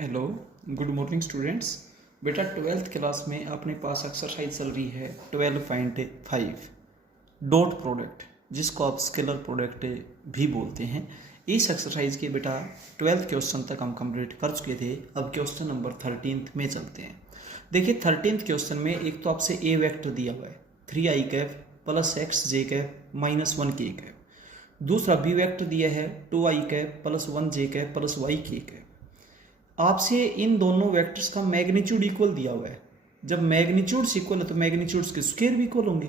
Hello, good morning students. बेटा 12th class में अपने पास एक्सरसाइज चल रही है 12.5 डॉट प्रोडक्ट, जिसको आप स्केलर प्रोडक्ट भी बोलते हैं। इस एक्सरसाइज के बेटा 12th क्वेश्चन तक हम कंप्लीट कर चुके थे। अब क्वेश्चन नंबर 13th में चलते हैं। देखिए 13th क्वेश्चन में एक तो आपसे ए वेक्टर दिया हुआ है 3i कैप प्लस एक्स जे कैप माइनस 1k कैप। दूसरा बी वेक्टर दिया है 2i cap plus 1j cap plus yk cap. आपसे इन दोनों वेक्टर्स का मैग्नीट्यूड इक्वल दिया हुआ है। जब मैग्नीट्यूड्स इक्वल है तो मैग्नीट्यूड्स के स्क्वायर भी इक्वल होंगे,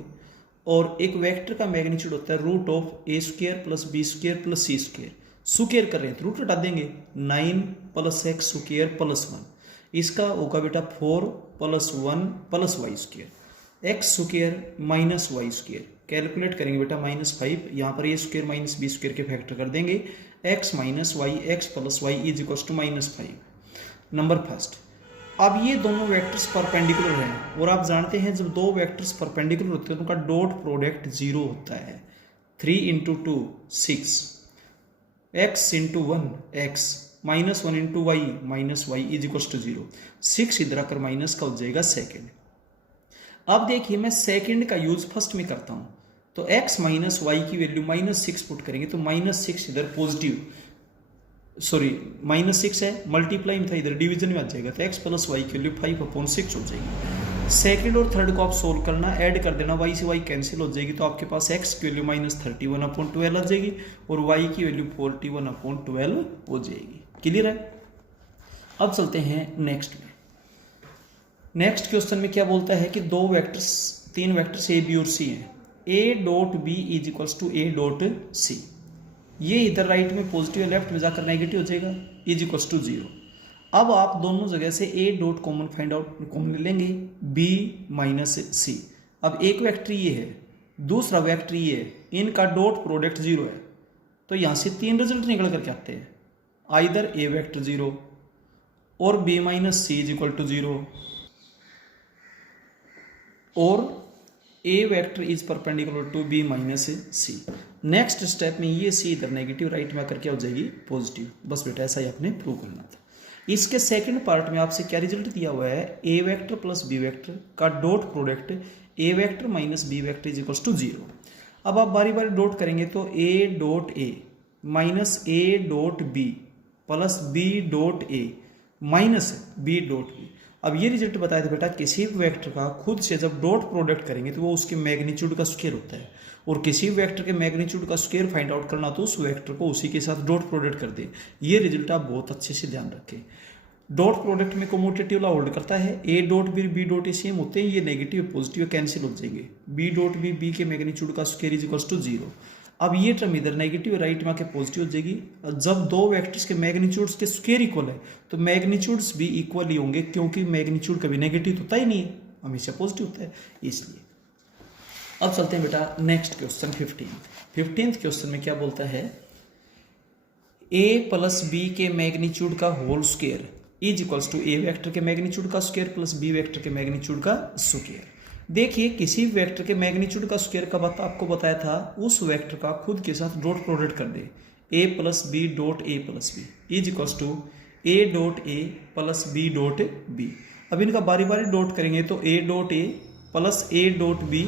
और एक वेक्टर का मैग्नीट्यूड होता है root of A square plus B square plus C square. Square कर रहे हैं तो रूट हटा देंगे, 9 प्लस एक्स स्क्वायर प्लस 1। इसका होगा बेटा 4 plus 1 plus Y square, X square minus Y square. Calculate करेंगे बेटा -5, यहाँ पर A square minus B square के फैक्टर कर देंगे, X minus Y X plus Y is equal to -5। Number first, अब ये दोनों वेक्टर्स परपेंडिकुलर हैं, और आप जानते हैं जब दो वेक्टर्स परपेंडिकुलर होते हैं तो उनका डॉट प्रोडक्ट 0 होता है। 3 × 2 6, x × 1 x, -1 × y minus Y is equal to 0। 6 इधर आकर माइनस का हो जाएगा सेकेंड। अब देखिए मैं सेकेंड का यूज फर्स्ट में करता हूं, तो x माइनस वाई की वैल्यू -6 पुट करेंगे तो -6 इधर पॉजिटिव, सॉरी -6 है, मल्टीप्लाई में था इधर डिवीजन में आ जाएगा, तो x प्लस वाई की वैल्यू 5/6 हो जाएगी। सेकंड और थर्ड को आप सोल्व करना, ऐड कर देना, y से y कैंसिल हो जाएगी, तो आपके पास x की वैल्यू -31/12 आ जाएगी और y की वैल्यू 41/12 हो जाएगी। क्लियर है? अब चलते हैं नेक्स्ट में। नेक्स्ट क्वेश्चन में क्या बोलता है कि तीन वेक्टर्स ए बी और सी हैं। A dot B is equals to A dot C. ये इधर राइट में पॉजिटिव है, लेफ्ट में जाकर नेगेटिव हो जाएगा, इज इक्वल्स टू 0। अब आप दोनों जगह से A dot common find out common लेंगे, बी माइनस सी। अब एक वेक्टर ये है, दूसरा वेक्टर ये है, इनका डॉट प्रोडक्ट 0 है, तो यहां से 3 रिजल्ट निकल करके आते हैं। आइदर ए वेक्टर 0 और B minus C is equal to 0, और A vector is perpendicular to B minus C. Next step में ये सी इधर नेगेटिव, राइट में आकर क्या हो जाएगी पॉजिटिव। बस बेटा ऐसा ही आपने प्रूव करना था। इसके सेकंड पार्ट में आपसे क्या रिजल्ट दिया हुआ है, A vector plus B vector का dot product A vector minus B vector is equal to 0। अब आप बारी बारी डॉट करेंगे तो A dot A minus A dot B plus B dot A minus B dot B. अब ये result बताया था बेटा, किसी भी वेक्टर का खुद से जब डॉट प्रोडक्ट करेंगे तो वो उसके मैग्नीट्यूड का स्क्वायर होता है, और किसी भी वेक्टर के मैग्नीट्यूड का स्क्वायर फाइंड आउट करना तो उस वेक्टर को उसी के साथ डॉट प्रोडक्ट कर दे। ये रिजल्ट आप बहुत अच्छे से ध्यान रखें। डॉट प्रोडक्ट में कम्यूटेटिव लॉ होल्ड करता है, A dot B dot A same होते हैं, ये नेगेटिव पॉजिटिव कैंसिल हो जाएंगे, बी डॉट बी के मैग्नीट्यूड का स्क्वायर इज इक्वल टू 0। अब ये टर्म इधर नेगेटिव राइट में आके पॉजिटिव हो जाएगी। जब दो वेक्टर्स के मैग्नीट्यूड्स के स्क्वायर इक्वल है तो मैग्नीट्यूड्स भी इक्वल ही होंगे, क्योंकि मैग्नीट्यूड कभी नेगेटिव होता ही नहीं है, हमेशा पॉजिटिव होता है इसलिए। अब चलते हैं बेटा नेक्स्ट क्वेश्चन 15th क्वेश्चन में क्या बोलता है, a प्लस बी के मैग्नीट्यूड का whole square is equals to A vector के मैग्नीट्यूड का स्क्वायर प्लस बी वेक्टर के मैग्नीट्यूड का स्क्वायर। देखिए किसी वेक्टर के मैग्नीट्यूड का स्क्वायर का आपको बताया था, उस वेक्टर का खुद के साथ डॉट प्रोडक्ट कर दे, A plus B dot A plus B is equals to A dot A plus B dot B. अब इनका बारी बारी डॉट करेंगे तो A dot A plus A dot B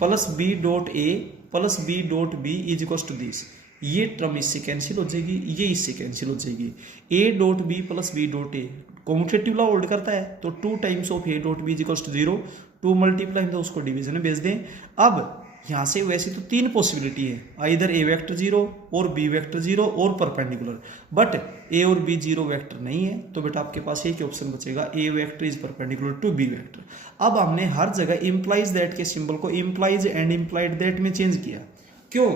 plus B dot A plus B dot B is equals to this. ये term इससे cancel हो जाएगी, ये इससे कैंसिल हो जाएगी। A dot B plus B dot A commutative law hold करता है, तो 2 times of A dot B is equals to 0, 2 multiply तो उसको डिवीजन में भेज दें। अब यहाँ से वैसे तो 3 पॉसिबिलिटी है, आइदर ए वेक्टर 0 और बी वेक्टर 0 और परपेंडिकुलर, बट ए और बी 0 वेक्टर नहीं है, तो बेटा आपके पास एक ऑप्शन बचेगा, A vector is perpendicular to B vector. अब हमने हर जगह इम्प्लाइज दैट के सिंबल को इम्प्लाइज एंड इम्प्लाइड दैट में चेंज किया। क्यों?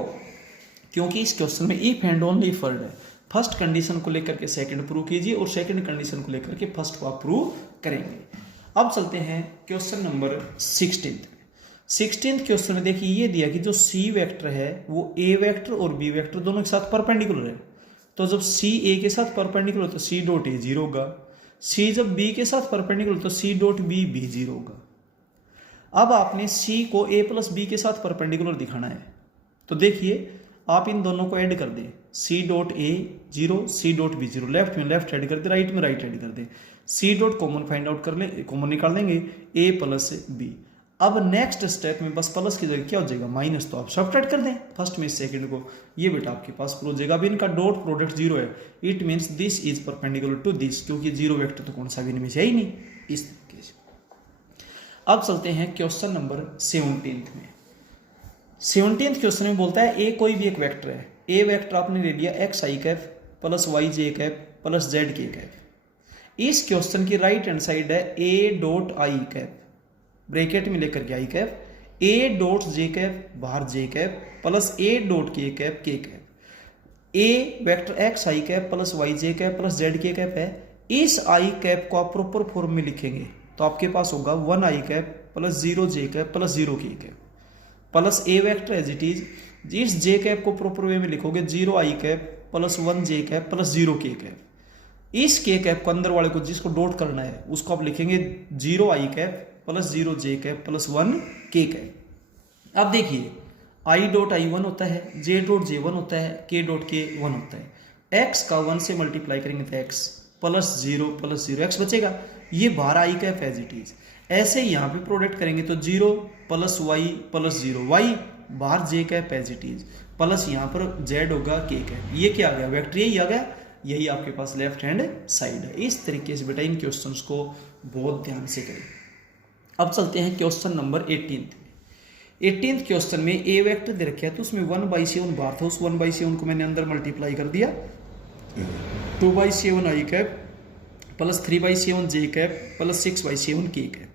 क्योंकि इस क्वेश्चन में if and only if word है। फर्स्ट कंडीशन को लेकर के सेकंड प्रूव कीजिए और सेकंड कंडीशन को लेकर के फर्स्ट को आप प्रूव करेंगे। अब चलते हैं क्वेश्चन नंबर 16th क्वेश्चन में देखिए ये दिया कि जो सी वेक्टर है वो ए वेक्टर और बी वेक्टर दोनों के साथ परपेंडिकुलर है, तो जब सी ए के साथ परपेंडिकुलर तो सी डॉट ए 0 होगा, सी जब बी के साथ परपेंडिकुलर तो सी डॉट बी भी 0 होगा। अब आपने सी को ए प्लस बी के साथ परपेंडिकुलर दिखाना है, तो देखिए आप इन दोनों को ऐड कर दें, C dot A 0, C dot B 0, left में लेफ्ट ऐड कर दे, राइट में राइट ऐड कर दे, C dot common find out कर ले, कॉमन निकाल लेंगे ए प्लस बी। अब नेक्स्ट स्टेप में बस प्लस की जगह क्या हो जाएगा माइनस, तो आप सब्ट्रैक्ट कर दें फर्स्ट में सेकंड को, ये बेटा आपके पास प्रूव हो जाएगा। अब इनका डॉट प्रोडक्ट 0 है, it means this is perpendicular to this, क्योंकि 0 वेक्टर तो कौन सा भी इनमें से है ही नहीं, इस तरीके से। अब चलते हैं क्वेश्चन नंबर 17 में। 17th क्वेश्चन में बोलता है ए कोई भी एक वेक्टर है, ए वेक्टर आपने ले लिया X I cap plus Y J cap plus Z K cap. इस क्वेश्चन की राइट हैंड साइड है A dot I cap, bracket में लेकर के I cap, A dot J cap बाहर J cap plus A dot K cap, A vector X I cap plus Y J cap plus Z K cap है। इस आई cap को आप proper form में लिखेंगे तो आपके पास होगा 1 I cap plus 0 J cap plus 0 K cap plus A vector as it is. इस जे कैप को प्रॉपर वे में लिखोगे 0 I cap plus 1 J cap plus 0 K cap. इस के कैप को अंदर वाले को जिसको डॉट करना है उसको आप लिखेंगे 0 I cap plus 0 J cap plus 1 के कैप। अब देखिए आई डॉट आई 1 होता है, जे डॉट जे 1 होता है, के डॉट के 1 होता है। एक्स का 1 से मल्टीप्लाई करेंगे तो एक्स प्लस 0 एक्स बचेगा, ये बाहर आई कैप एज इट इज। ऐसे ही यहाँ पे प्रोडक्ट करेंगे तो 0 प्लस वाई प्लस 0 वाई बाहर J cap as it is plus यहाँ पर जेड होगा के कैप। ये क्या आ गया वेक्टर, यही आ गया, यही आपके पास लेफ्ट हैंड साइड है। इस तरीके से बेटा इन क्वेश्चंस को बहुत ध्यान से करें। अब चलते हैं क्वेश्चन नंबर 18th क्वेश्चन में ए वेक्टर दे रखा है तो उसमें 1/7 बाहर था, उस 1/7 को मैंने अंदर मल्टीप्लाई कर दिया 2/7 आई कैप प्लस 3/7 जे कैप प्लस 6/7 के कैप।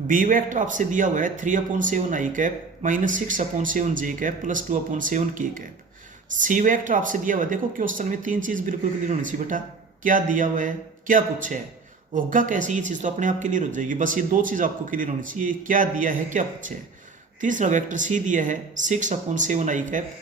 बी वेक्टर आपसे दिया हुआ है 3/7 आई कैप माइनस 6/7 जे कैप प्लस 2/7 के कैप। सी वेक्टर आपसे दिया हुआ है, देखो क्वेश्चन में 3 चीज बिल्कुल क्लियर होनी चाहिए बेटा, क्या दिया हुआ है क्या पूछा है, होगा कैसी ये चीज तो अपने आप क्लियर हो जाएगी। बस ये 2 चीज आपको क्लियर होनी चाहिए, क्या दिया है क्या पूछा है। तीसरा वेक्टर सी दिया है 6/7 आई कैप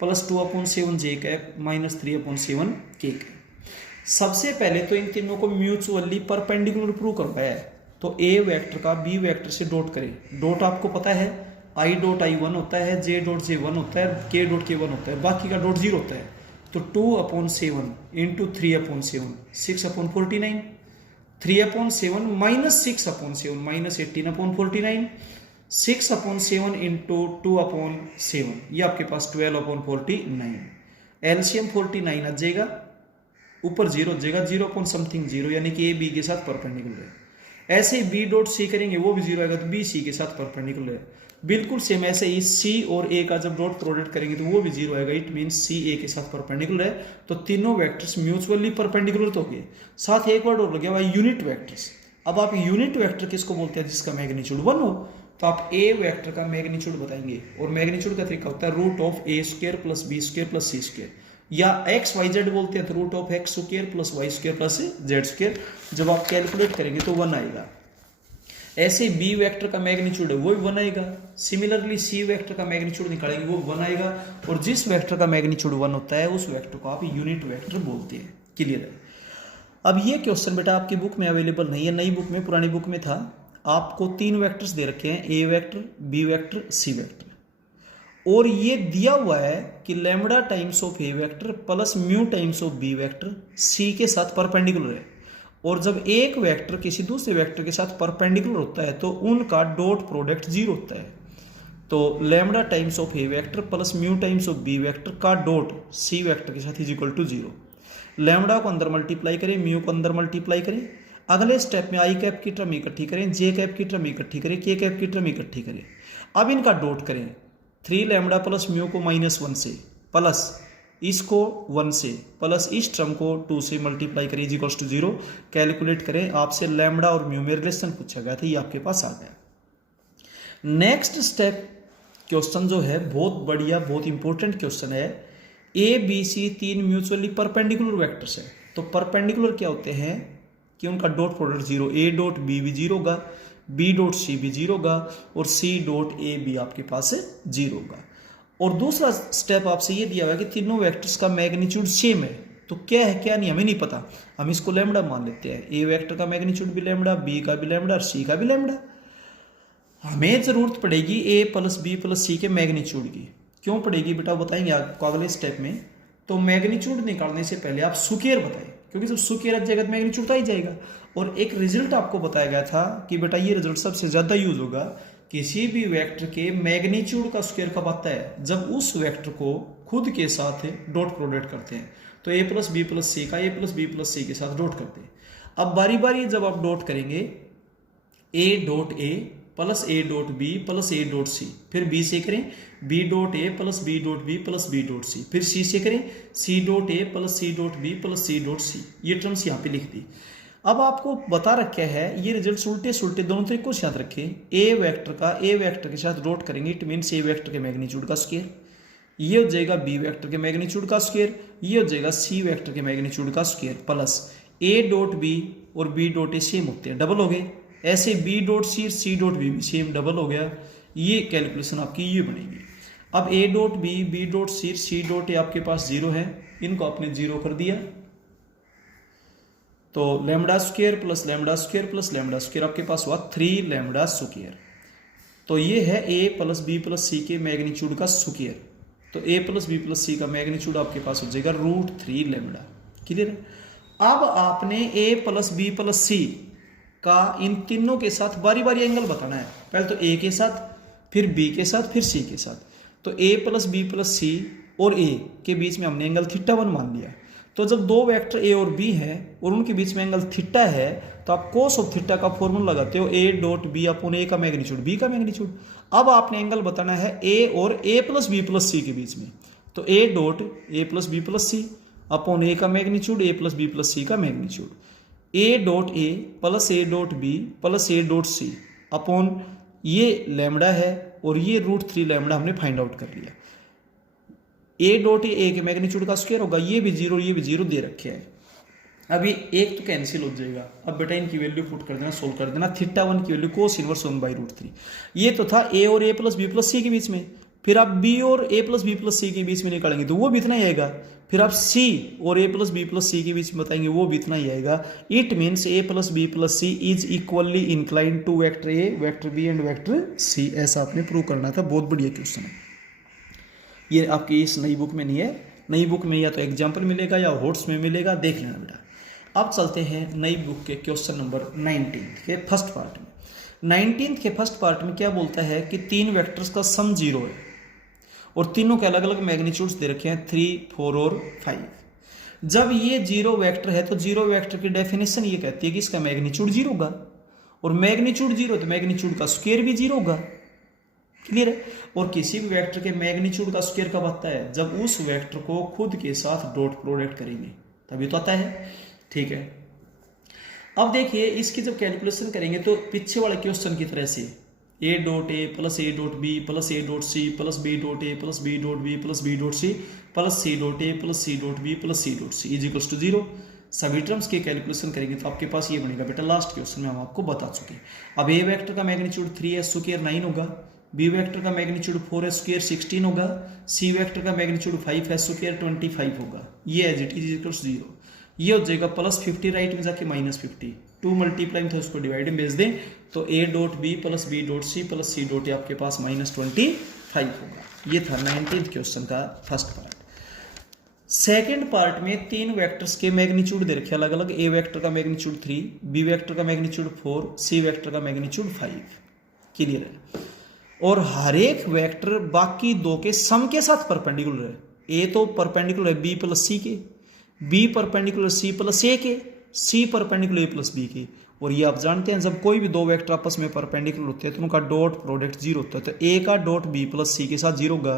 प्लस 2/7 जे कैप माइनस 3/7 के कैप। सबसे पहले तो इन तीनों को म्यूचुअली परपेंडिकुलर प्रूव करवाया है, तो ए वेक्टर का बी वेक्टर से डॉट करें। डॉट आपको पता है आई डॉट आई 1 होता है, जे डॉट जे 1 होता है, के डॉट के 1 होता है, बाकी का डॉट 0 होता है। तो 2/7 इंटू 3/7 6/49, 3/7 माइनस 6/7 माइनस 18/49, 6/7 इंटू 2/7 ये आपके पास 12/49। एलसीएम 49 आ जाएगा, ऊपर 0 जाएगा, 0 समथिंग 0 यानी कि ए बी के साथ परपेंडिकुलर है। ऐसे ही बी डॉट सी करेंगे वो भी 0 आएगा तो बी सी के साथ परपेंडिकुलर है। बिल्कुल सेम ऐसे ही सी और ए का जब डॉट प्रोडक्ट करेंगे तो वो भी 0 आएगा, इट मीन सी ए के साथ परपेंडिकुलर है। तो तीनों वेक्टर्स म्यूचुअली परपेंडिकुलर तो हो गए। साथ ही एक वर्ड और लग गया हुआ यूनिट वेक्टर्स। अब आप यूनिट वेक्टर किसको बोलते हैं, जिसका मैग्नीट्यूड 1 हो, तो आप ए वेक्टर का मैग्नीट्यूड बताएंगे और मैग्नीट्यूड का तरीका होता है root of A square plus B square plus C square, या एक्स वाई जेड बोलते हैं तो root of x square plus Y square plus Z square. जब आप कैलकुलेट करेंगे तो 1 आएगा। ऐसे बी वेक्टर का मैग्नीट्यूड है वो भी 1 आएगा। सिमिलरली सी वेक्टर का मैग्नीट्यूड निकालेंगे वो 1 आएगा, और जिस वेक्टर का मैग्नीट्यूड 1 होता है उस वेक्टर को आप यूनिट वेक्टर बोलते हैं। क्लियर है। अब ये क्वेश्चन बेटा आपकी बुक में अवेलेबल नहीं है, नई बुक में, पुरानी बुक में था। आपको 3 वेक्टर्स दे रखे हैं, A vector B vector C vector, और ये दिया हुआ है कि lambda times of A vector plus mu times of B vector C के साथ परपेंडिकुलर है। और जब एक वेक्टर किसी दूसरे वेक्टर के साथ परपेंडिकुलर होता है तो उनका डॉट प्रोडक्ट 0 होता है। तो lambda times of A vector plus mu times of B vector का डॉट सी वेक्टर के साथ इज इक्वल टू 0। लैम्बडा को अंदर मल्टीप्लाई करें, म्यू को अंदर मल्टीप्लाई करें। अगले स्टेप में आई कैप की टर्म इकट्ठी करें, जे कैप की टर्म इकट्ठी करें, के कैप की टर्म इकट्ठी करें। अब इनका डॉट करें, 3 लैम्बडा प्लस म्यू को -1 से प्लस इसको 1 से प्लस इस टर्म को 2 से मल्टीप्लाई करें इज इक्वल्स टू 0। कैलकुलेट करें, आपसे लैम्बडा और म्यू में रिलेशन पूछा गया था, ये आपके पास आ गया। नेक्स्ट स्टेप क्वेश्चन जो है बहुत बढ़िया, बहुत इंपॉर्टेंट क्वेश्चन है। A B C 3 mutually perpendicular vectors है, तो परपेंडिकुलर क्या होते हैं कि उनका dot product 0, A dot B भी 0 होगा, बी डॉट सी भी 0 होगा, और सी डॉट ए भी आपके पास 0 होगा। और दूसरा स्टेप आपसे ये दिया हुआ है कि तीनों वेक्टर्स का मैग्नीट्यूड सेम है, तो क्या है क्या नहीं हमें नहीं पता, हम इसको लैम्बडा मान लेते हैं। ए वेक्टर का मैग्नीट्यूड भी लैम्बडा, बी का भी लैम्बडा और सी का भी लैम्बडा। हमें जरूरत पड़ेगी ए प्लस बी प्लस सी के मैग्नीट्यूड की। क्यों पड़ेगी बेटा बताएंगे आपको अगले स्टेप में। तो तो मैग्नीट्यूड निकालने से पहले आप स्क्वायर बताएं, क्योंकि जब स्क्वायर आ जाएगा तो मैग्नीट्यूड तो आ ही जाएगा। और एक रिजल्ट आपको बताया गया था कि बेटा ये रिजल्ट सबसे ज्यादा यूज होगा, किसी भी वेक्टर के मैग्नीट्यूड का स्क्वायर कब आता है, जब उस वेक्टर को खुद के साथ डॉट प्रोडक्ट करते हैं। तो ए प्लस बी प्लस सी का ए प्लस बी प्लस सी के साथ डॉट करते हैं। अब बारी बारी जब आप डॉट करेंगे A dot A plus A dot B plus A dot C, फिर बी से करें B dot A plus B dot B plus B dot C, फिर सी से करें C dot A plus C dot B plus C dot C. ये terms यहाँ पे लिख दी। अब आपको बता रखा है ये रिजल्ट उल्टे सुल्टे दोनों तरीकों से याद रखें। ए वेक्टर के साथ डॉट करेंगे, इट मीन्स ए वेक्टर के मैग्नीट्यूड का स्क्वायर, ये हो जाएगा बी वेक्टर के मैग्नीट्यूड का स्क्वायर, ये हो जाएगा सी वेक्टर के मैग्नीट्यूड का square, plus A dot B और बी डॉट ए सेम होते हैं, डबल हो गए। ऐसे बी डॉट सी और सी डॉट बी भी सेम डबल हो गया। ये कैलकुलेशन आपकी ये बनेगी। अब A dot B dot C, C dot A आपके पास जीरो है, इनको आपने जीरो कर दिया, तो lambda square plus lambda square plus lambda square आपके पास हुआ 3 लैम्डा स्क्वायर। तो ये है ए प्लस बी प्लस सी के मैग्नीट्यूड का स्क्वायर। तो ए प्लस बी प्लस सी का मैग्नीट्यूड आपके पास हो जाएगा √3 लैम्डा। क्लियर है। अब आपने ए प्लस बी प्लस सी का इन तीनों के साथ बारी बारी एंगल बताना है। पहले तो ए के साथ, फिर बी के साथ, फिर सी के साथ। तो ए प्लस बी प्लस सी और ए के बीच में हमने एंगल θ1 मान लिया। तो जब दो वेक्टर ए और बी हैं और उनके बीच में एंगल θ है, तो आप cos ऑफ θ का फॉर्मूला लगाते हो ए डॉट बी अपॉन ए का मैग्नीट्यूड बी का मैग्नीट्यूड। अब आपने एंगल बताना है ए और A plus B plus C के बीच में। तो A dot A plus B plus C upon A का magnitude A plus B plus C का magnitude, A dot A plus A dot B plus A dot C upon ये lambda है और ये √3 लैम्डा हमने फाइंड आउट कर लिया। ए dot A के मैग्नीट्यूड का स्क्वायर होगा, ये भी जीरो दे रखे हैं। अभी एक तो कैंसिल हो जाएगा। अब बेटा इनकी वैल्यू पुट कर देना, सोल्व कर देना। θ1 की वैल्यू cos इनवर्स 1/√3। ये तो था ए और A plus B plus C के बीच में। फिर आप बी और A plus B plus C के बीच में निकालेंगे तो वो भी इतना ही आएगा। फिर आप सी और A plus B plus C के बीच में बताएंगे, वो भी इतना ही आएगा। It means A plus B plus C is equally inclined to vector A, vector B and vector C. ऐसा आपने प्रूव करना था। बहुत बढ़िया क्वेश्चन है। ये आपकी इस नई बुक में नहीं है। नई बुक में या तो एग्जाम्पल मिलेगा या होट्स में मिलेगा, देख लेना बेटा। अब चलते हैं नई बुक के क्वेश्चन नंबर 19 के फर्स्ट पार्ट में। 19 के फर्स्ट पार्ट में क्या बोलता है कि 3 वेक्टर्स का सम 0 है और तीनों के अलग अलग मैग्नीट्यूड्स दे रखे हैं 3, 4 और 5। जब ये 0 वेक्टर है तो 0 वेक्टर की डेफिनेशन ये कहती है कि इसका मैग्नीट्यूड 0 होगा, और मैग्नीट्यूड 0 तो मैग्नीट्यूड का स्क्वायर भी 0 होगा। क्लियर है। और किसी भी वेक्टर के मैग्नीट्यूड का स्क्वायर कब आता है, जब उस वेक्टर को खुद के साथ डॉट प्रोडक्ट करेंगे तभी तो आता है। ठीक है। अब देखिए इसकी जब कैलकुलेशन करेंगे तो पीछे वाले क्वेश्चन की तरह से A dot A plus A dot B plus A dot C plus B dot A plus B dot B plus B dot C plus C dot A plus C dot B plus C dot C is equals to 0। सभी terms की calculation करेंगे तो आपके पास ये बनेगा बेटा। Last question में हम आपको बता चुके। अब ए वेक्टर का मैग्नीट्यूड 3 है, स्क्वायर 9 होगा। बी वेक्टर का मैग्नीट्यूड 4 है, स्क्वायर 16 होगा। सी वेक्टर का मैग्नीट्यूड 5 है, स्क्वायर 25 होगा। ये एज इट इज इक्वल्स 0। ये हो जाएगा +50, राइट में जाके -50। 2 मल्टीप्लाई में था उसको डिवाइड में भेज दें तो A dot B plus B dot C plus C dot A आपके पास -25 होगा। ये था 19th क्वेश्चन का फर्स्ट पार्ट। सेकंड पार्ट में 3 वेक्टर्स के मैग्नीट्यूड दे रखे अलग अलग। ए वेक्टर का मैग्नीट्यूड 3, बी वेक्टर का मैग्नीट्यूड 4, सी वेक्टर का मैग्नीट्यूड 5। क्लियर है। और हर एक वेक्टर बाकी दो के सम के साथ परपेंडिकुलर है। ए तो परपेंडिकुलर है बी प्लस सी के, B perpendicular C plus A के, C perpendicular A plus B के। और ये आप जानते हैं जब कोई भी दो वेक्टर आपस में परपेंडिकुलर होते हैं तो उनका डॉट प्रोडक्ट 0 होता है। तो ए का डॉट बी प्लस सी के साथ 0 होगा,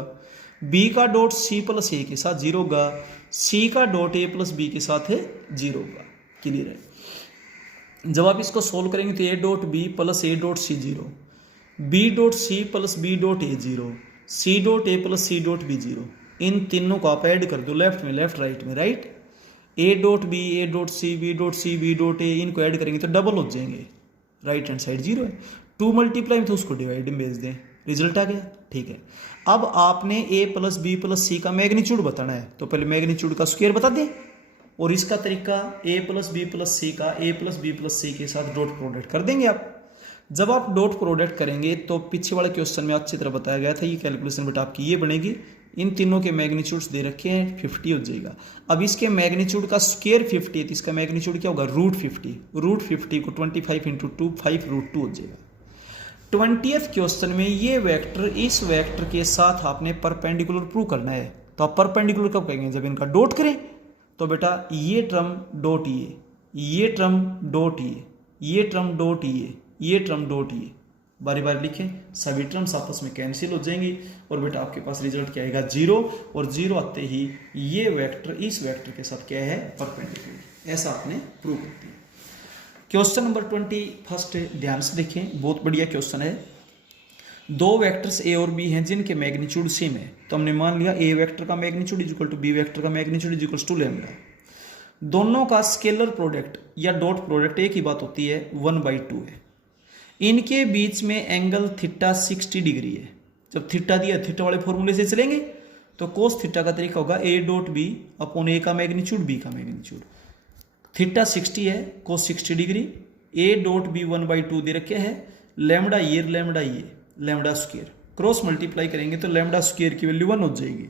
बी का डॉट सी प्लस ए के साथ 0 होगा, सी का डॉट ए प्लस बी के साथ 0 होगा। क्लियर है। जब आप इसको सोल्व करेंगे तो A dot B plus A dot C 0, B dot C plus B dot A 0, C dot A plus C dot B 0। इन तीनों को आप ऐड कर दो, लेफ्ट में लेफ्ट, राइट में right. A dot B, A dot C, B dot C, B dot A, इनको add करेंगे तो डबल हो जाएंगे। राइट हैंड साइड 0 है। 2 मल्टीप्लाई में तो उसको डिवाइड में भेज दें, रिजल्ट आ गया। ठीक है। अब आपने ए प्लस बी प्लस सी का मैग्नीट्यूड बताना है तो पहले मैग्नीट्यूड का स्क्वायर बता दें। और इसका तरीका ए प्लस बी प्लस सी का ए प्लस बी प्लस सी के साथ डॉट प्रोडक्ट कर देंगे आप। जब आप डॉट प्रोडक्ट करेंगे तो पीछे वाले क्वेश्चन में अच्छी तरह बताया गया था ये कैलकुलेशन बेटा आपकी ये बनेगी। इन तीनों के मैग्नीट्यूड्स दे रखे हैं, 50 हो जाएगा। अब इसके मैग्नीट्यूड का स्क्वायर 50 है तो इसका मैग्नीट्यूड क्या होगा, √50। √50 को 25 × 2 5√2 हो जाएगा। 20th क्वेश्चन में ये वेक्टर इस वेक्टर के साथ आपने परपेंडिकुलर प्रूव करना है। तो आप परपेंडिकुलर कब करेंगे, जब इनका डॉट करें। तो बेटा ये टर्म डॉट ये टर्म डॉट ये टर्म डॉट ये टर्म डॉट बारी बारी लिखें, सभी टर्म्स आपस में कैंसिल हो जाएंगी और बेटा आपके पास रिजल्ट क्या आएगा, 0। और 0 आते ही ये वेक्टर इस वेक्टर के साथ क्या है, परपेंडिकुलर। ऐसा आपने प्रूव करते हैं। क्वेश्चन नंबर 21 ध्यान से देखें, बहुत बढ़िया क्वेश्चन है। दो वेक्टर्स ए और बी हैं जिनके मैग्नीट्यूड सेम है। तो हमने मान लिया ए वेक्टर का magnitude is equal to B vector का magnitude is equal to lambda. दोनों का स्केलर प्रोडक्ट या डॉट प्रोडक्ट एक ही बात होती है, 1/2 है। इनके बीच में एंगल थीटा 60 डिग्री है। जब थीटा दिया, थीटा वाले फॉर्मूले से चलेंगे तो कोस थीटा का तरीका होगा a dot B upon A का मैग्नीट्यूड बी का मैग्नीट्यूड। थीटा 60 है, कोस 60 डिग्री, a डॉट बी 1/2 दे रखे है, लैम्डा ये लैम्डा स्क्वायर, क्रॉस मल्टीप्लाई करेंगे तो लैम्डा स्क्वायर की वैल्यू 1 हो जाएगी।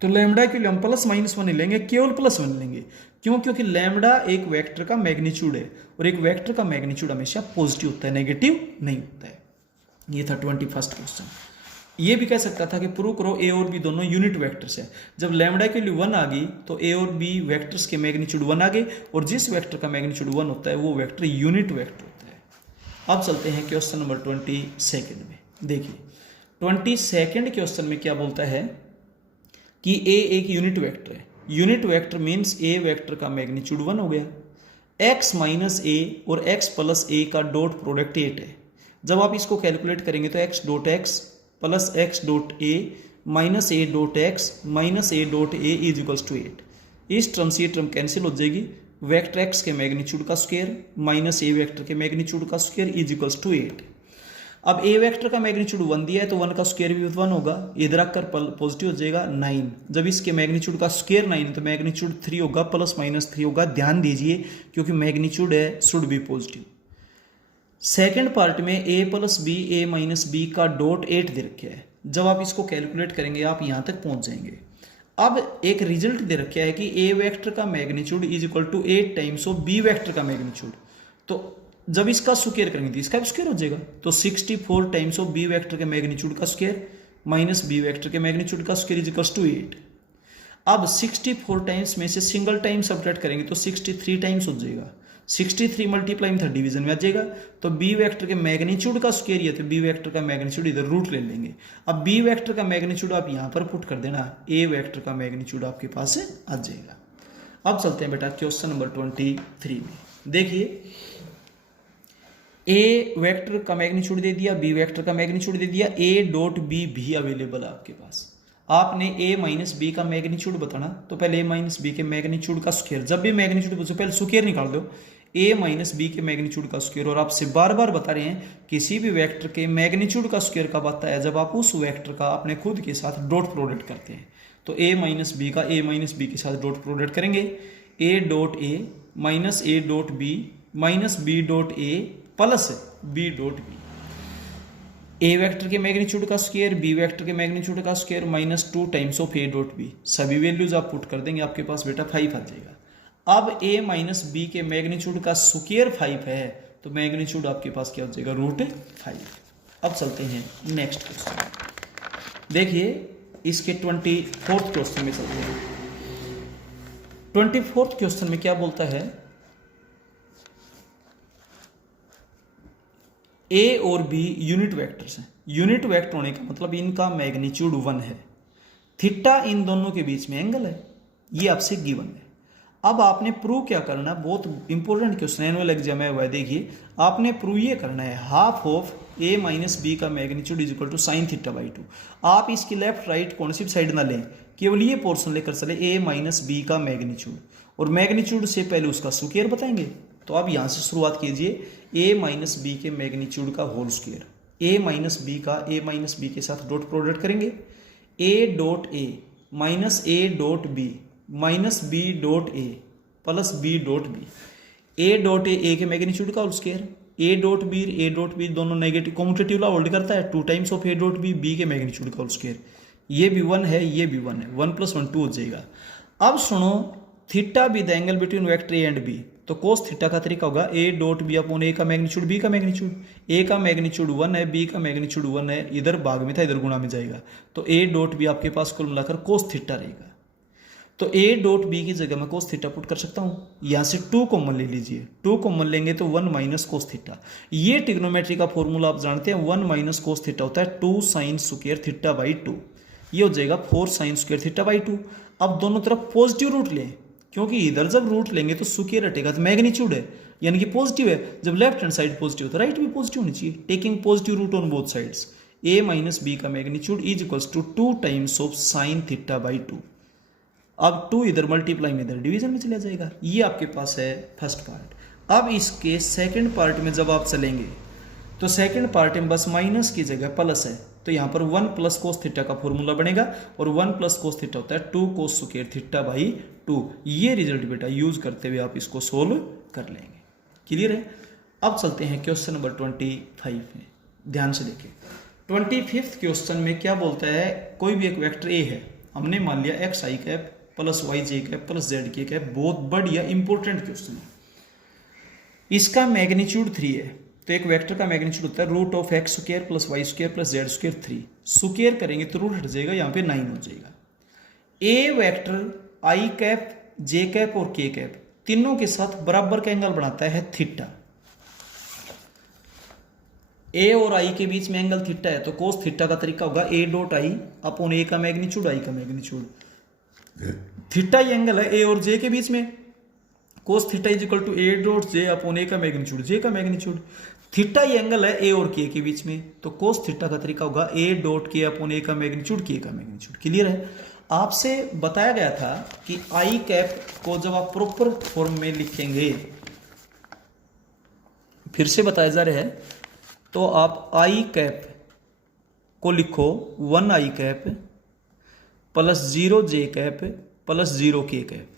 तो लैम्डा के लिए हम +-1 लेंगे, केवल +1 लेंगे। क्यों? क्योंकि लैम्डा एक वेक्टर का मैग्नीट्यूड है और एक वेक्टर का मैग्नीट्यूड हमेशा पॉजिटिव होता है, नेगेटिव नहीं होता है। ये था 21st क्वेश्चन। ये भी कह सकता था कि प्रूव करो ए और बी दोनों यूनिट वेक्टर्स है। जब लैम्डा के लिए 1 आ गई तो ए और बी वेक्टर्स के मैग्नीट्यूड 1 आ गए और जिस वेक्टर का मैग्नीट्यूड 1 होता है वो वेक्टर यूनिट वेक्टर होता है। अब चलते हैं क्वेश्चन नंबर 22 में। देखिए 22 क्वेश्चन में क्या बोलता है कि ए एक यूनिट वेक्टर है। Unit vector means A vector का मैग्नीट्यूड 1 हो गया। x माइनस ए और x प्लस ए का डॉट प्रोडक्ट 8 है। जब आप इसको कैलकुलेट करेंगे तो x dot X plus x dot A minus A dot X minus A dot A is equals to 8। इस टर्म से ये टर्म कैंसिल हो जाएगी। वेक्टर x के मैग्नीट्यूड का स्क्वायर माइनस ए वेक्टर के मैग्नीट्यूड का स्क्वायर इज इक्वल्स टू 8। अब ए वेक्टर का मैग्नीट्यूड 1 दिया है तो 1 का स्क्वायर भी 1 होगा, इधर रखकर पॉजिटिव हो जाएगा 9। जब इसके मैग्नीट्यूड का स्क्वायर 9 तो मैग्नीट्यूड 3 होगा, +-3 होगा। ध्यान दीजिए क्योंकि मैग्नीट्यूड है should be positive. Second part में a plus B A minus B का डॉट 8 दे रखा है। जब आप इसको कैलकुलेट करेंगे आप यहां तक पहुंच जाएंगे। अब एक रिजल्ट दे रखा है कि a वेक्टर का magnitude is equal to 8 times of b vector का मैग्नीट्यूड। तो जब इसका स्क्वायर करेंगे तो इसका भी स्क्वायर हो जाएगा। तो 64 टाइम्स ऑफ बी वेक्टर के मैग्नीट्यूड का स्क्वायर माइनस बी वेक्टर के मैग्नीट्यूड का स्क्वायर इज इक्वल टू 8। अब 64 टाइम्स में से सिंगल टाइम सब्ट्रैक्ट करेंगे तो 63 टाइम्स हो जाएगा। 63 मल्टीप्लाई में 3 डिवीजन में आ जाएगा। तो बी वेक्टर के मैग्नीट्यूड का स्क्वायर ये तो बी वेक्टर का मैग्नीट्यूड इधर रूट ले लेंगे। अब बी वेक्टर का मैग्नीट्यूड आप यहां पर पुट कर देना, ए वेक्टर का मैग्नीट्यूड आपके पास आ जाएगा। अब चलते हैं बेटा क्वेश्चन नंबर 23 में। देखिए ए वेक्टर का मैग्नीट्यूड दे दिया, बी वेक्टर का मैग्नीट्यूड दे दिया, ए डॉट बी भी अवेलेबल है आपके पास। आपने ए माइनस बी का मैग्नीट्यूड बताना तो पहले ए माइनस बी के मैग्नीट्यूड का स्क्वायर, जब भी मैग्नीट्यूड पूछो पहले स्क्वायर निकाल दो, ए माइनस बी के मैग्नीट्यूड का स्क्वायर। और आपसे बार बार बता रहे हैं किसी भी वेक्टर के मैग्नीट्यूड का स्क्वायर कब आता है, जब आप उस वेक्टर का अपने खुद के साथ डॉट प्रोडक्ट करते हैं। तो ए माइनस बी का ए माइनस बी के साथ डॉट प्रोडक्ट करेंगे, A dot A minus A dot B minus B dot A plus B dot B. A vector के मैग्नीट्यूड का स्क्वायर बी वेक्टर के मैग्नीट्यूड का square -2 times of A dot B. सभी values आप put कर देंगे, आपके पास बेटा 5 आ जाएगा। अब ए माइनस बी के मैग्नीट्यूड का स्क्वायर 5 है तो मैग्नीट्यूड आपके पास क्या हो जाएगा, √5। अब चलते हैं नेक्स्ट क्वेश्चन। देखिए इसके 24th क्वेश्चन में चलते हैं। 24th क्वेश्चन में क्या बोलता है, ए और बी यूनिट वेक्टर्स हैं। यूनिट वेक्टर होने का मतलब इनका मैग्नीट्यूड 1 है। थीटा इन दोनों के बीच में एंगल है, ये आपसे गिवन है। अब आपने प्रूव क्या करना है, बहुत इंपॉर्टेंट क्वेश्चन एनुअल एग्जाम है वह। देखिए आपने प्रूव ये करना है, half of A minus B का magnitude is equal to sine θ/2। आप इसकी लेफ्ट राइट कौन सी साइड ना लें, केवल ये पोर्शन लेकर चले, ए माइनस बी का मैग्नीट्यूड, और मैग्नीट्यूड से पहले उसका स्क्वायर बताएंगे। तो आप यहाँ से शुरुआत कीजिए, ए माइनस बी के मैग्नीट्यूड का whole square, A minus B का ए माइनस बी के साथ डॉट प्रोडक्ट करेंगे, A dot A minus A dot B minus B dot A plus B dot B. A dot A के magnitude का whole square, A dot B दोनों negative commutative law hold करता है, 2 times of A dot B के magnitude का whole square. ये भी 1 है, ये भी 1 है, 1 + 1 2 हो जाएगा। अब सुनो, theta be the angle between vector A and B, तो कोस थीटा का तरीका होगा A dot B upon A का मैग्नीट्यूड बी का मैग्नीट्यूड। ए का मैग्नीट्यूड 1 है, बी का मैग्नीट्यूड 1 है, इधर भाग में था इधर गुणा में जाएगा, तो ए डॉट बी आपके पास कुल मिलाकर कोस थीटा रहेगा। तो ए डॉट बी की जगह मैं कोस थीटा पुट कर सकता हूँ, यहाँ से 2 कॉमन ले लीजिए, 2 कॉमन लेंगे तो 1 माइनस कोस थीटा। ये ट्रिग्नोमेट्री का फॉर्मूला आप जानते हैं, 1 माइनस कोस थीटा होता है 2 साइन स्क्वायर थीटा बाई 2, ये हो जाएगा 4 साइन स्क्वायर थीटा बाई 2। अब दोनों तरफ पॉजिटिव रूट लें, क्योंकि इधर जब रूट लेंगे तो स्क्वायर हटेगा तो मैग्नीट्यूड है, यानी कि पॉजिटिव है। जब लेफ्ट हैंड साइड पॉजिटिव तो राइट भी पॉजिटिव होनी चाहिए। Taking positive root on both sides, A minus B का magnitude is equals to 2 times of sine theta by 2। अब 2 इधर मल्टीप्लाई में इधर डिवीजन में चला जाएगा। ये आपके पास है फर्स्ट पार्ट। अब इसके सेकंड पार्ट में जब आप चलेंगे तो सेकंड पार्ट में बस माइनस की जगह प्लस है, तो यहाँ पर 1 प्लस कोस थीटा का फॉर्मूला बनेगा, और 1 प्लस कोस थीटा होता है 2 कोस स्क्वायर थीटा बाई 2। ये रिजल्ट बेटा यूज करते हुए आप इसको सोल्व कर लेंगे। क्लियर है? अब चलते हैं क्वेश्चन नंबर 25 में, ध्यान से देखिए। 25th क्वेश्चन में क्या बोलता है, कोई भी एक वेक्टर ए है, हमने मान लिया X I cap plus Y J cap plus Z K cap. बहुत बढ़िया इंपॉर्टेंट क्वेश्चन है। इसका मैग्नीट्यूड 3 है, तो एक वेक्टर का मैग्नीट्यूड होता है root of x square plus Y square plus Z square 3। Square करेंगे तो रूट हट जाएगा, यहाँ पे 9 हो जाएगा। ए वेक्टर आई कैप जे कैप और के कैप तीनों के साथ बराबर का एंगल बनाता है थीटा। ए और आई के बीच में एंगल थीटा है, तो कोस थीटा का तरीका होगा A dot I upon A का मैग्नीट्यूड आई का मैग्नीट्यूड। थीटा ये एंगल है ए और जे के बीच में, cos theta is equal to A dot J upon A का मैग्नीट्यूड जे का मैग्नीट्यूड। थीटा ये एंगल है ए और के के बीच में, तो कोस थीटा का तरीका होगा ए डॉट के अपॉन ए का मैग्नीट्यूड के का मैग्नीट्यूड। क्लियर है? आपसे बताया गया था कि आई कैप को जब आप प्रॉपर फॉर्म में लिखेंगे, फिर से बताया जा रहा है, तो आप आई कैप को लिखो 1 I cap plus 0 J cap plus 0 K cap.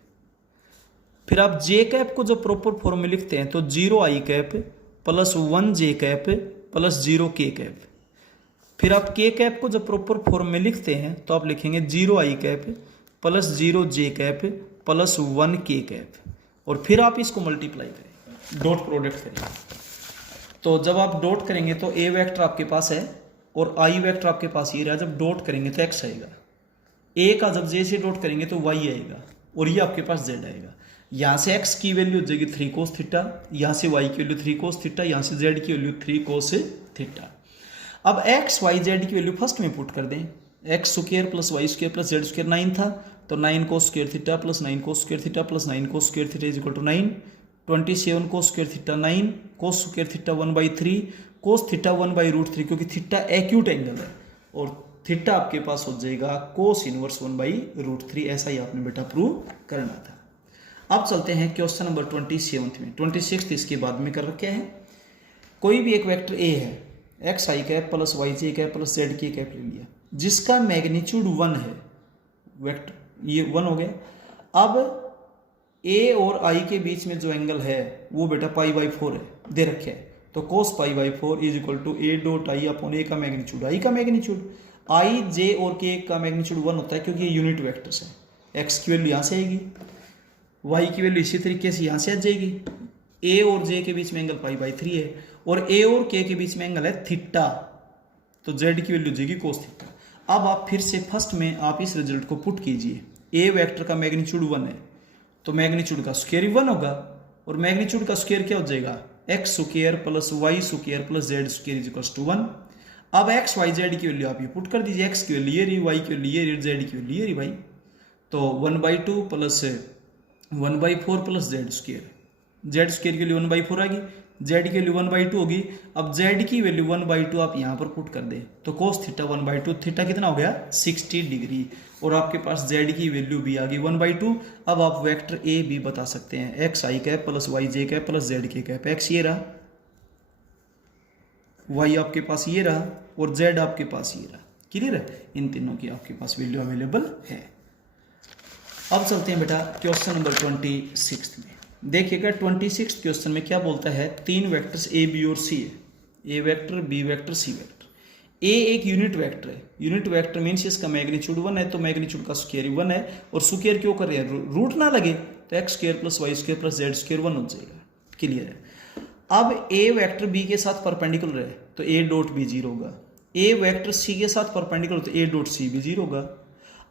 फिर आप जे कैप को जब प्रॉपर फॉर्म में लिखते हैं तो 0 I cap plus 1 J cap plus 0 K cap. फिर आप के कैप को जब प्रॉपर फॉर्म में लिखते हैं तो आप लिखेंगे 0 I cap plus 0 J cap plus 1 के कैप, और फिर आप इसको मल्टीप्लाई करें, डॉट प्रोडक्ट करेंगे। तो जब आप डॉट करेंगे तो ए वेक्टर आपके पास है और आई वेक्टर आपके पास ये रहा, जब डॉट करेंगे तो एक्स आएगा। ए का जब जे से डॉट करेंगे तो वाई आएगा, और ये आपके पास जेड आएगा। यहाँ से x की वैल्यू हो जाएगी 3 कोस थीटा, यहाँ से y की वैल्यू 3 कोस थीटा, यहाँ से z की वैल्यू 3 कोस थीटा। अब x y z की वैल्यू फर्स्ट में पुट कर दें, x square plus Y square plus Z square 9 था, तो 9 cos square theta plus 9 cos square theta plus 9 cos square theta is equal to 9। 27 cos square theta 9 cos square theta 1/3 cos theta 1/√3, क्योंकि theta acute angle है, और theta आपके पास हो जाएगा cos inverse 1/√3। ऐसा ही आपने बेटा प्रूव करना था। अब चलते हैं क्वेश्चन नंबर 27 में। 26 इसके बाद में कर रखे हैं। कोई भी एक वेक्टर ए है, x I cap plus Y J cap plus Z K cap ले लिया, जिसका मैग्नीट्यूड 1 है, वेक्टर ये 1 हो गया। अब ए और आई के बीच में जो एंगल है वो बेटा π/4 है, दे रखे है, तो cos π/4 is equal to A dot I upon A का मैग्नीट्यूड आई का मैग्नीट्यूड। आई जे और के का मैग्नीट्यूड 1 होता है, क्योंकि ये यूनिट वेक्टर्स है। एक्स की वैल्यू यहाँ से आएगी, वाई की वैल्यू इसी तरीके से यहाँ से आ जाएगी। ए और जे के बीच में एंगल π/3 है, और ए और के बीच में एंगल है थीटा, तो जेड की वैल्यू जाएगी कोस थीटा। अब आप फिर से फर्स्ट में आप इस रिजल्ट को पुट कीजिए। ए वेक्टर का मैग्नीट्यूड 1 है, तो मैग्नीट्यूड का स्क्वायर 1 होगा, और मैग्नीट्यूड का स्क्वायर क्या हो जाएगा, x square plus Y square plus Z square is equal to 1। अब एक्स वाई जेड की वैल्यू आप ये पुट कर दीजिए, एक्स की वैल्यू ये रही, वाई की वैल्यू ये रही, जेड की वैल्यू ये रही भाई, तो 1/2 plus 1/4 plus Z square, Z square की वैल्यू 1/4 आ गई, जेड की वैल्यू 1/2 होगी। अब जेड की वैल्यू 1/2 आप यहाँ पर पुट कर दें, तो कोस थीटा 1/2, थीटा कितना हो गया 60 डिग्री, और आपके पास जेड की वैल्यू भी आ गई 1/2। अब आप वेक्टर ए भी बता सकते हैं, x I cap plus Y J cap plus Z K cap. X ये रहा, वाई आपके पास ये रहा, और जेड आपके पास ये रहा। क्लियर है? इन तीनों की आपके पास वैल्यू अवेलेबल है। अब चलते हैं बेटा क्वेश्चन नंबर 26 में। देखिएगा 26 क्वेश्चन में क्या बोलता है, 3 वेक्टर्स ए बी और सी है, A vector B vector C vector. A एक यूनिट वेक्टर है, यूनिट वेक्टर मीन्स इसका मैग्नीट्यूड 1 है, तो मैग्नीट्यूड का स्क्वायर 1 है, और स्क्वायर क्यों कर रहे हैं, रूट ना लगे, तो x square plus Y square plus Z square 1 हो जाएगा। क्लियर है। अब ए वेक्टर बी के साथ परपेंडिकुलर है तो ए डॉट बी 0 होगा, ए वेक्टर सी के साथ परपेंडिकुलर तो ए डॉट सी भी 0 होगा।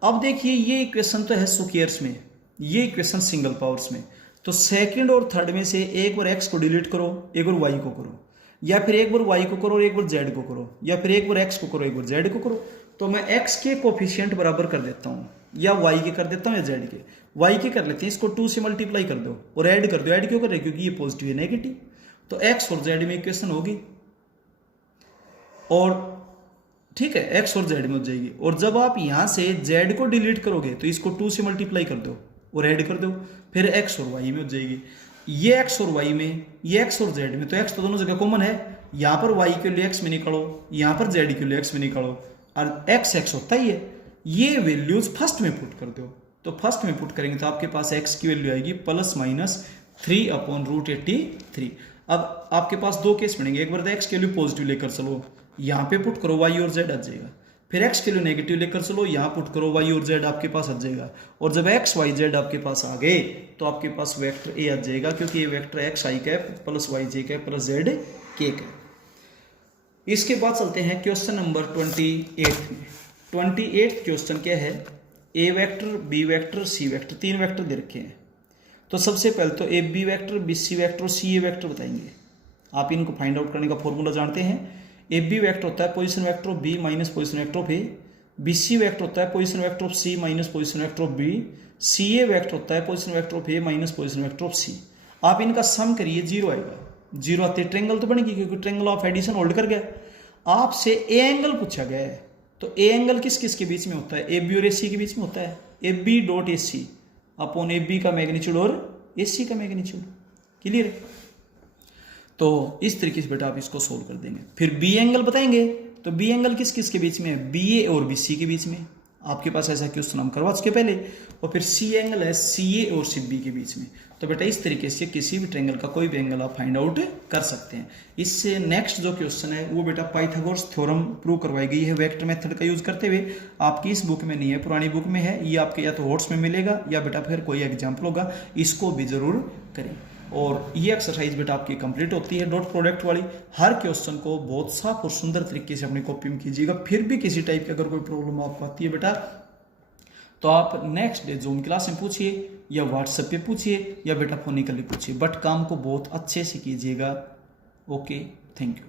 अब देखिए ये इक्वेशन तो है स्क्वायर्स में, ये इक्वेशन सिंगल पावर्स में, तो सेकंड और थर्ड में से एक बार एक्स को डिलीट करो, एक बार वाई को करो, या फिर एक बार वाई को करो और एक बार जेड को करो, या फिर एक बार एक्स को करो एक बार जेड को करो। तो मैं एक्स के कोफिशिएंट बराबर कर देता हूँ, या वाई के कर देता हूँ, या जेड के। वाई के कर लेते हैं, इसको 2 से मल्टीप्लाई कर दो और ऐड कर दो। ऐड क्यों कर रहे हैं, क्योंकि ये पॉजिटिव है नेगेटिव, तो एक्स और जेड में इक्वेशन होगी, और ठीक है एक्स और जेड में हो जाएगी। और जब आप यहां से जेड को डिलीट करोगे तो इसको 2 से मल्टीप्लाई कर दो और ऐड कर दो, फिर एक्स और वाई में हो जाएगी। ये एक्स और वाई में, ये एक्स और जेड में, तो एक्स तो दोनों जगह कॉमन है, यहां पर वाई के लिए एक्स में निकालो, यहां पर जेड के लिए एक्स में निकालो, और एक्स एक्स होता ही है। ये वैल्यूज फर्स्ट में पुट कर दो, तो फर्स्ट में पुट करेंगे तो आपके पास एक्स की वैल्यू आएगी +-3/√83। अब आपके पास दो केस बनेंगे, एक बार एक्स के लिए पॉजिटिव लेकर चलो, यहाँ पे पुट करो वाई और जेड आ जाएगा, फिर एक्स के लिए नेगेटिव लेकर चलो, यहाँ पुट करो वाई और जेड आपके पास आ जाएगा। और जब एक्स वाई जेड आपके पास आ गए तो आपके पास वेक्टर ए आ जाएगा, क्योंकि ये vector X I cap plus Y J cap plus Z K cap. इसके बाद चलते हैं क्वेश्चन नंबर 28 में। 28 क्वेश्चन क्या है, A vector B vector C vector, 3 vector दे रखे हैं। तो सबसे पहले तो A B vector B C vector और सी ए वेक्टर बताएंगे। आप इनको फाइंड आउट करने का फॉर्मूला जानते हैं। ए बी वेक्टर होता है position vector of B minus position vector of A, B C vector होता है position vector of C minus position vector of B, C A vector होता है position vector of A minus position vector of C. आप इनका सम करिए 0 आएगा, 0 आते triangle तो बनेगी, क्योंकि ट्रेंगल ऑफ एडिशन होल्ड कर गया। आपसे ए एंगल पूछा गया है, तो ए एंगल किस किस के बीच में होता है, ए बी और ए सी के बीच में होता है, A B dot A C upon A B का मैग्नीट्यूड और ए सी का मैग्नीट्यूड। क्लियर है। तो इस तरीके से बेटा आप इसको सोल्व कर देंगे। फिर बी एंगल बताएंगे, तो बी एंगल किस किस के बीच में है, बी ए और बी सी के बीच में। आपके पास ऐसा क्वेश्चन हम करवा चुके पहले। और फिर सी एंगल है सी ए और सी बी के बीच में। तो बेटा इस तरीके से किसी भी ट्रायंगल का कोई भी एंगल आप फाइंड आउट कर सकते हैं। इससे नेक्स्ट जो क्वेश्चन है वो बेटा पाइथागोरस थ्योरम प्रूव करवाई गई है वेक्टर मेथड का यूज करते हुए। आपकी इस बुक में नहीं है, पुरानी बुक में है। ये आपके या तो होट्स में मिलेगा या बेटा फिर कोई एग्जाम्पल होगा, इसको भी जरूर करें। और ये एक्सरसाइज बेटा आपकी कंप्लीट होती है डॉट प्रोडक्ट वाली। हर क्वेश्चन को बहुत साफ और सुंदर तरीके से अपनी कॉपी में कीजिएगा। फिर भी किसी टाइप की अगर कोई प्रॉब्लम आपको आती है बेटा, तो आप नेक्स्ट डे जूम क्लास में पूछिए या व्हाट्सएप पे पूछिए या बेटा फोनिकली पूछिए, बट काम को बहुत अच्छे से कीजिएगा। Okay, thank you.